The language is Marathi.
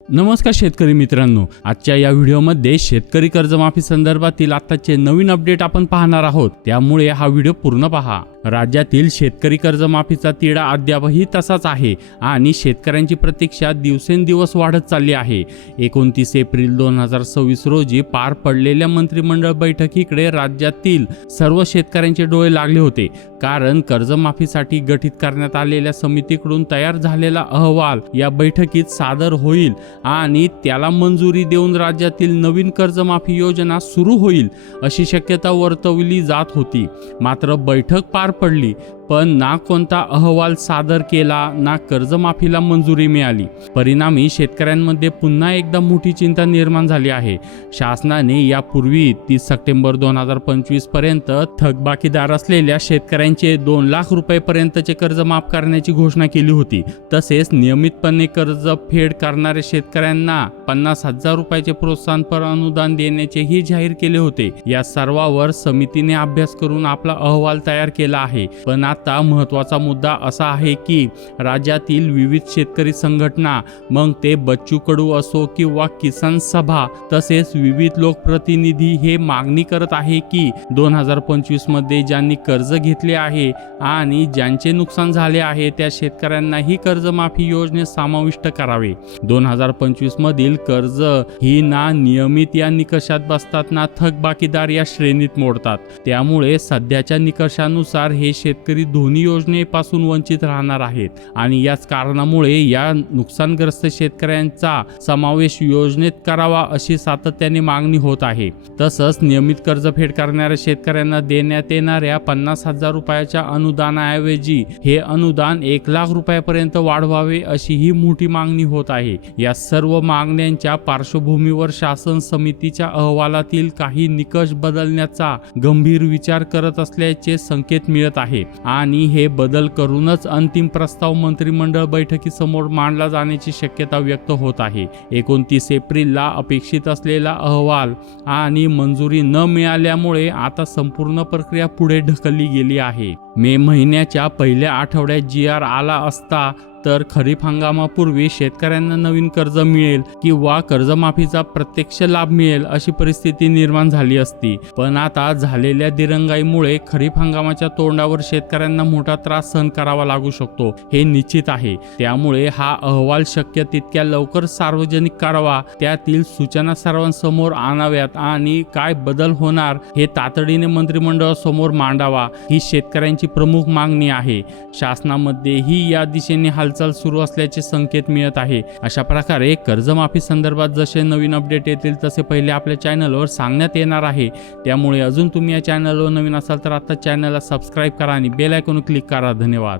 नमस्कार शेतकरी मित्रांनो, आजच्या या व्हिडिओमध्ये शेतकरी कर्जमाफी संदर्भातील आताचे नवीन अपडेट आपण पाहणार आहोत, त्यामुळे हा व्हिडिओ पूर्ण पहा। राज्यातील शेतकरी कर्जमाफीचा तिढा अद्यापही तसाच आहे आणि शेतकऱ्यांची प्रतीक्षा दिवसेंदिवस वाढत चालली आहे। 29 एप्रिल 2026 रोजी पार पडलेल्या मंत्रिमंडळ बैठकीकडे राज्यातील सर्व शेतकऱ्यांचे डोळे लागले होते, कारण कर्जमाफीसाठी गठीत करण्यात आलेल्या समितीकडून तयार झालेला अहवाल या बैठकीत सादर होईल आणि त्याला मंजुरी देऊन राज्यातील नवीन कर्जमाफी योजना सुरू होईल अशी शक्यता वर्तवली जात होती। मात्र बैठक पार पडली, पण ना कोणता अहवाल सादर केला ना कर्जमाफीला मंजुरी मिळाली। परिणामी शेतकऱ्यांमध्ये पुन्हा एकदा मोठी चिंता निर्माण झाली आहे। शासनाने यापूर्वी 30 सप्टेंबर 2025 पर्यंत थकबाकीदार असलेल्या शेतकऱ्यांचे 2 लाख रुपयांपर्यंतचे कर्ज माफ करण्याची घोषणा केली होती। तसेच नियमितपणे कर्ज फेड करणाऱ्या शेतकऱ्यांना 50,000 रुपयाचे प्रोत्साहनपर अनुदान देण्याचेही जाहीर केले होते। या सर्वावर समितीने अभ्यास करून आपला अहवाल तयार केला आहे। पण आता महत्त्वाचा मुद्दा असा आहे की राज्यातील विविध शेतकरी संघटना, मग ते बच्चू कडू असो किंवा किसान सभा, तसेच विविध लोकप्रतिनिधी हे मागणी करत आहे की 2025 मध्ये ज्यांनी कर्ज घेतले आहे आणि ज्यांचे नुकसान झाले आहे त्या शेतकऱ्यांनाही कर्जमाफी योजनेत समाविष्ट करावे। 2025 मधील कर्ज ही ना नियमित या निकषात बसतात ना थकबाकीदार या श्रेणीत मोडतात। त्यामुळे सध्याच्या निकषानुसार हे शेतकरी दोन्ही योजनेपासून वंचित राहणार आहेत आणि याच कारणामुळे या नुकसानग्रस्त शेतकऱ्यांचा समावेश योजनेत करावा अशी सातत्याने मागणी होत आहे। तसंच नियमित कर्जफेड करणाऱ्या शेतकऱ्यांना देण्यात येणाऱ्या 50,000 रुपयाच्या अनुदानाऐवजी हे अनुदान 1 लाख रुपयापर्यंत वाढवावे अशी ही मोठी मागणी होत आहे। या सर्व मागण्यांच्या पार्श्वभूमीवर शासन समितीच्या अहवालातील काही निकष बदलण्याचा गंभीर विचार करत असल्याचे संकेत मिळत आहे आणि हे बदल करूनच अंतिम प्रस्ताव मंत्रिमंडळ बैठकीसमोर मांडला जाण्याची शक्यता व्यक्त होत आहे। 29 एप्रिलला अपेक्षित असलेला अहवाल आणि मंजुरी न मिळाल्यामुळे आता संपूर्ण प्रक्रिया पुढे ढकलली गेली आहे। मे महिन्याच्या पहिल्या आठवड्यात GR आला असता तर खरीप हंगामापूर्वी शेतकऱ्यांना नवीन कर्ज मिळेल किंवा कर्जमाफीचा प्रत्यक्ष लाभ मिळेल अशी परिस्थिती निर्माण झाली असती। पण आता झालेल्या दिरंगाईमुळे खरीप हंगामाच्या तोंडावर शेतकऱ्यांना मोठा त्रास सहन करावा लागू शकतो हे निश्चित आहे। त्यामुळे हा अहवाल शक्य तितक्या लवकर सार्वजनिक करावा, त्यातील सूचना सर्वांसमोर आणाव्यात आणि काय बदल होणार हे तातडीने मंत्रिमंडळासमोर मांडावा ही शेतकऱ्यांची प्रमुख मागणी आहे। शासनामध्येही या दिशेने हालचाल सुरू असल्याचे संकेत मिळत आहे। अशा प्रकारे कर्जमाफी संदर्भात जसे नवीन अपडेट येतील तसे पहिले आपल्या चॅनलवर सांगण्यात येणार आहे। त्यामुळे अजून तुम्ही या चॅनलवर नवीन असाल तर आता चॅनलला सबस्क्राईब करा आणि बेल आयकॉन क्लिक करा। धन्यवाद।